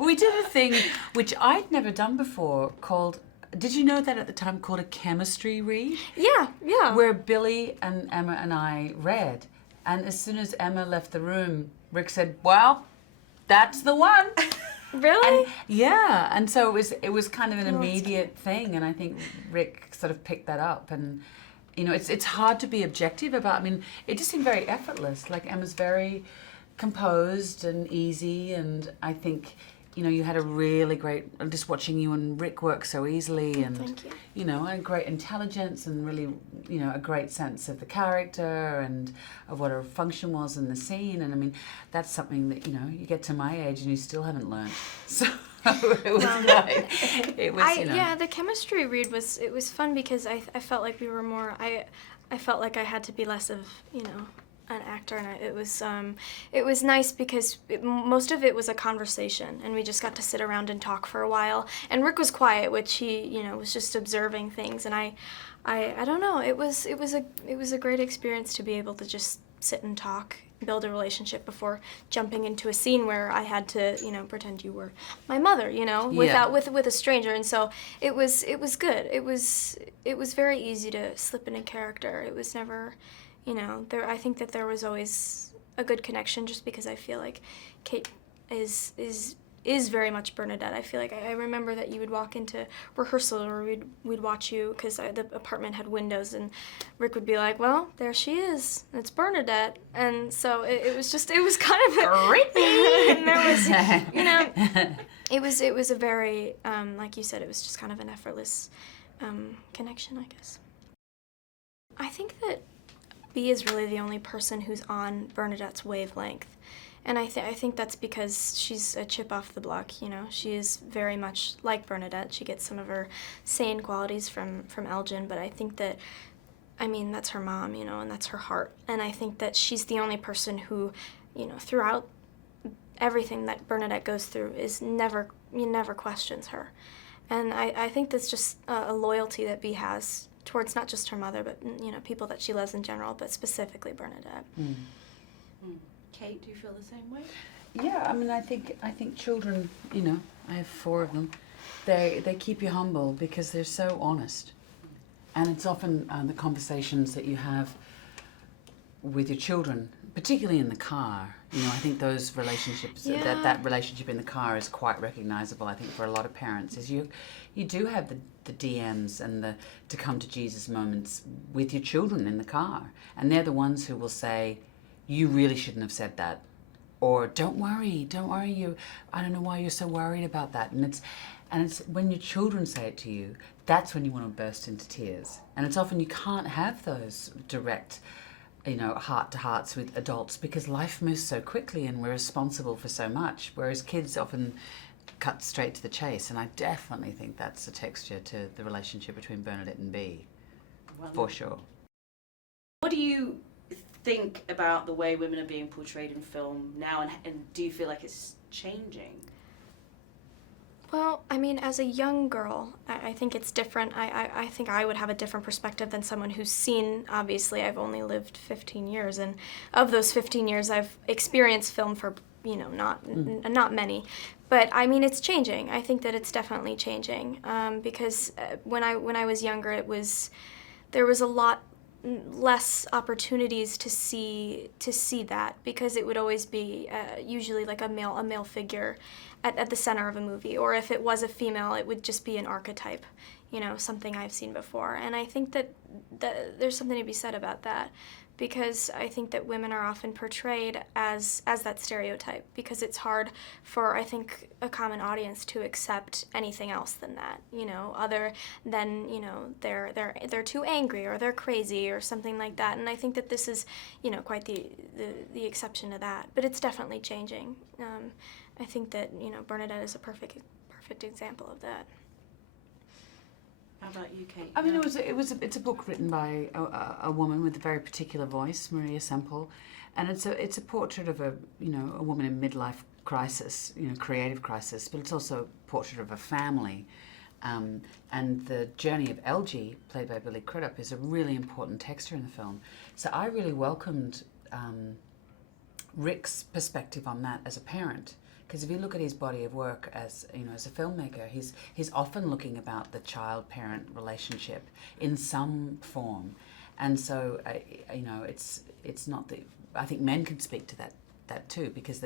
We did a thing which I'd never done before called, did you know that at the time, called a chemistry read? Yeah. Where Billy and Emma and I read. And as soon as Emma left the room, Rick said, well, that's the one. Really? And so it was kind of an immediate thing, and I think Rick sort of picked that up. And it's hard to be objective about. I mean, it just seemed very effortless. Like Emma's very composed and easy, and I think you had a really great, just watching you and Rick work so easily, and Thank you. a great intelligence and really a great sense of the character and of what her function was in the scene. And I mean, that's something that you get to my age and you still haven't learned. So it was great. It was Yeah, the chemistry read was fun because I felt like we were more. I felt like I had to be less of an actor, and it was nice because most of it was a conversation, and we just got to sit around and talk for a while. And Rick was quiet, which he was just observing things, and I don't know. It was a great experience to be able to just sit and talk, build a relationship before jumping into a scene where I had to pretend you were my mother, with a stranger. And so it was good. It was very easy to slip in a character. It was never. I think that there was always a good connection, just because I feel like Cate is very much Bernadette. I feel like I remember that you would walk into rehearsal, or we'd watch you, because the apartment had windows, and Rick would be like, well, there she is, it's Bernadette. And so it was kind of creepy. And there was, it was a very, like you said, it was just kind of an effortless connection, I guess. I think that B is really the only person who's on Bernadette's wavelength. And I think that's because she's a chip off the block, She is very much like Bernadette. She gets some of her sane qualities from Elgin, but I think that, that's her mom, and that's her heart. And I think that she's the only person who, throughout everything that Bernadette goes through never questions her. And I think that's just a loyalty that B has towards not just her mother, but people that she loves in general, but specifically Bernadette. Cate, do you feel the same way? Yeah, I mean, I think children, I have 4 of them. They keep you humble because they're so honest, and it's often the conversations that you have with your children, particularly in the car. I think those relationships, that relationship in the car is quite recognizable. I think for a lot of parents, is you do have the DMs and the to come to Jesus moments with your children in the car, and they're the ones who will say, you really shouldn't have said that, or don't worry, I don't know why you're so worried about that. And it's when your children say it to you, that's when you want to burst into tears. And it's often you can't have those direct heart-to-hearts with adults because life moves so quickly and we're responsible for so much, whereas kids often cut straight to the chase. And I definitely think that's a texture to the relationship between Bernadette and B, for sure. What do you think about the way women are being portrayed in film now, and do you feel like it's changing? Well, as a young girl, I think it's different. I think I would have a different perspective than someone who's seen, obviously, I've only lived 15 years, and of those 15 years, I've experienced film for, not many. But, it's changing. I think that it's definitely changing, because when I was younger, there was a lot less opportunities to see that, because it would always be usually like a male figure at the center of a movie, or if it was a female, it would just be an archetype, something I've seen before. And I think that there's something to be said about that, because I think that women are often portrayed as that stereotype, because it's hard for, I think, a common audience to accept anything else than that, other than, they're too angry, or they're crazy, or something like that. And I think that this is, quite the exception to that. But it's definitely changing. I think that, Bernadette is a perfect example of that. How about you, Cate? I mean, it's a book written by a woman with a very particular voice, Maria Semple, and it's a portrait of a woman in midlife crisis, creative crisis, but it's also a portrait of a family, and the journey of LG, played by Billy Crudup, is a really important texture in the film. So I really welcomed Rick's perspective on that as a parent, Because if you look at his body of work as as a filmmaker, he's often looking about the child-parent relationship in some form, and so it's not that I think men can speak to that too, because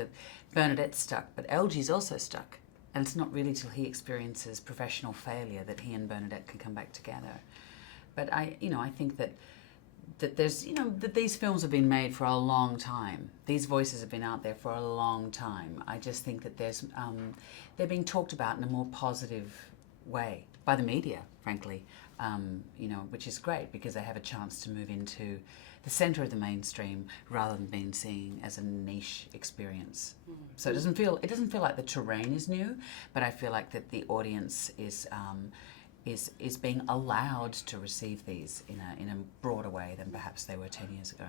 Bernadette's stuck, but LG's also stuck, and it's not really till he experiences professional failure that he and Bernadette can come back together. But I think that there's that these films have been made for a long time. These voices have been out there for a long time. I just think that they're being talked about in a more positive way by the media, frankly. Which is great because they have a chance to move into the center of the mainstream rather than being seen as a niche experience. So it doesn't feel like the terrain is new, but I feel like that the audience is being allowed to receive these in a broader way than perhaps they were 10 years ago.